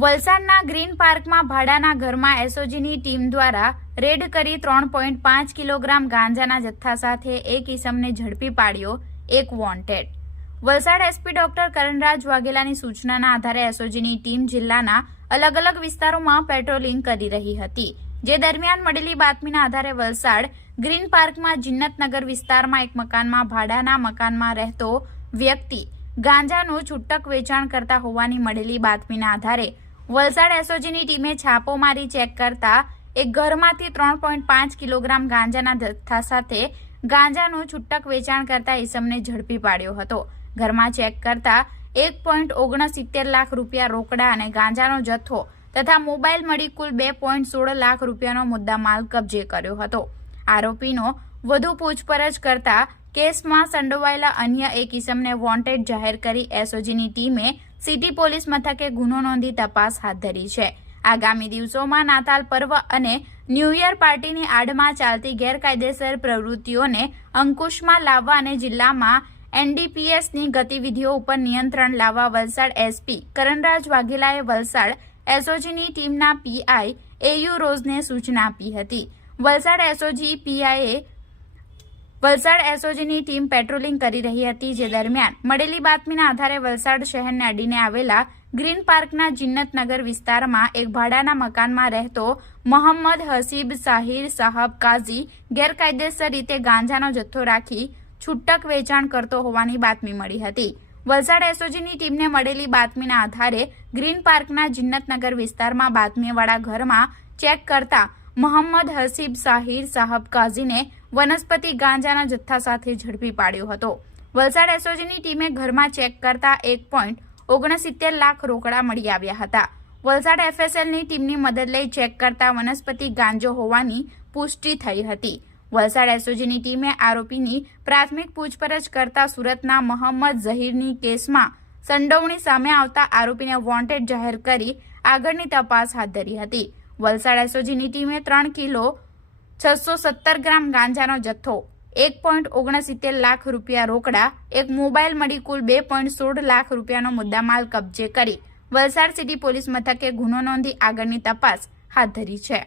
વલસાડના ગ્રીન પાર્કમાં ભાડાના ઘરમાં એસઓજીની ટીમ દ્વારા રેડ કરી 3.5 કિલોગ્રામ ગાંજાના જથ્થા સાથે એક ઈસમને ઝડપી પાડ્યો, એક wanted. Valsad SP doctor Karanraj વાઘેલાની સૂચનાના આધારે એસઓજીની ટીમ જિલ્લાના અલગ અલગ વિસ્તારોમાં પેટ્રોલિંગ કરી રહી હતી, જે દરમિયાન મળેલી બાતમીના આધારે વલસાડ ગ્રીન પાર્કમાં જિન્નતનગર વિસ્તારમાં એક મકાનમાં ભાડાના મકાનમાં રહેતો વ્યક્તિ ગાંજાનું છૂટક વેચાણ કરતા હોવાની મળેલી બાતમીના આધારે વલસાડ એસઓજીની ટીમે છાપો મારી ચેક કરતા એક ઘરમાંથી 3.5 કિલોગ્રામ ગાંજાના જથ્થા સાથે ગાંજાનું છૂટક વેચાણ કરતા ઈસમને ઝડપી પાડ્યો હતો। ઘરમાં ચેક કરતા 1.69 લાખ રૂપિયા રોકડા અને ગાંજાનો જથ્થો તથા મોબાઈલ મળી કુલ 2.16 લાખ રૂપિયાનો મુદ્દામાલ કબજે કર્યો હતો। આરોપીનો વધુ પૂછપરછ કરતા કેસમાં સંડોવાયેલા અન્ય એક ઈસમને વોન્ટેડ જાહેર કરી એસઓજીની ટીમે સિટી પોલીસ મથકે ગુનો નોંધી તપાસ હાથ ધરી છે। આગામી દિવસોમાં નાતાલ પર્વ અને ન્યૂ યર પાર્ટીની આડમાં ચાલતી ગેરકાયદેસર પ્રવૃત્તિઓને અંકુશમાં લાવવા અને જિલ્લામાં એનડીપીએસની ગતિવિધિઓ ઉપર નિયંત્રણ લાવવા વલસાડ એસપી કરણરાજ વાઘેલાએ વલસાડ એસઓજીની ટીમના પીઆઈ એયુ રોઝને સૂચના આપી હતી। વલસાડ એસઓજીની ટીમ પેટ્રોલિંગ કરી રહી હતી, જે દરમિયાન મળેલી બાતમીના આધારે વલસાડ શહેરને અડીને આવેલા ગ્રીન પાર્કના જિન્નતનગર વિસ્તારમાં એક ભાડાના મકાનમાં રહેતો મોહમ્મદ હસીબ સાહિર સાહબ કાઝી ગેરકાયદેસર રીતે ગાંજાનો જથ્થો રાખી છૂટક વેચાણ કરતો હોવાની બાતમી મળી હતી। વલસાડ એસઓજીની ટીમને મળેલી બાતમીના આધારે ગ્રીન પાર્કના જિન્નતનગર વિસ્તારમાં બાતમીવાળા ઘરમાં ચેક કરતા મોહમ્મદ હસીબ સાહિર સાહબ કાઝીને વનસ્પતિ ગાંજાના જથ્થા સાથે ઝડપી પાડ્યો હતો। વલસાડ એસઓજીની ટીમે ઘરમાં ચેક કરતા 1.69 લાખ રોકડા મળી આવ્યા હતા। વલસાડ એફએસએલની ટીમની મદદ લઈ ચેક કરતા વનસ્પતિ ગાંજો હોવાની પુષ્ટિ થઈ હતી। વલસાડ એસઓજીની ટીમે આરોપીની પ્રાથમિક પૂછપરછ કરતા સુરતના મોહમ્મદ ઝહીરની કેસમાં સંડોવણી સામે આવતા આરોપીને વોન્ટેડ જાહેર કરી આગળની તપાસ હાથ ધરી હતી। વલસાડ એસઓજીની ટીમે 3 કિલો 617 ગ્રામ ગાંજાનો જથ્થો, 1.69 લાખ રૂપિયા રોકડા, એક મોબાઈલ મળી કુલ 2.16 લાખ રૂપિયાનો મુદ્દામાલ કબજે કરી વલસાડ સિટી પોલીસ મથકે ગુનો નોંધી આગળની તપાસ હાથ ધરી છે।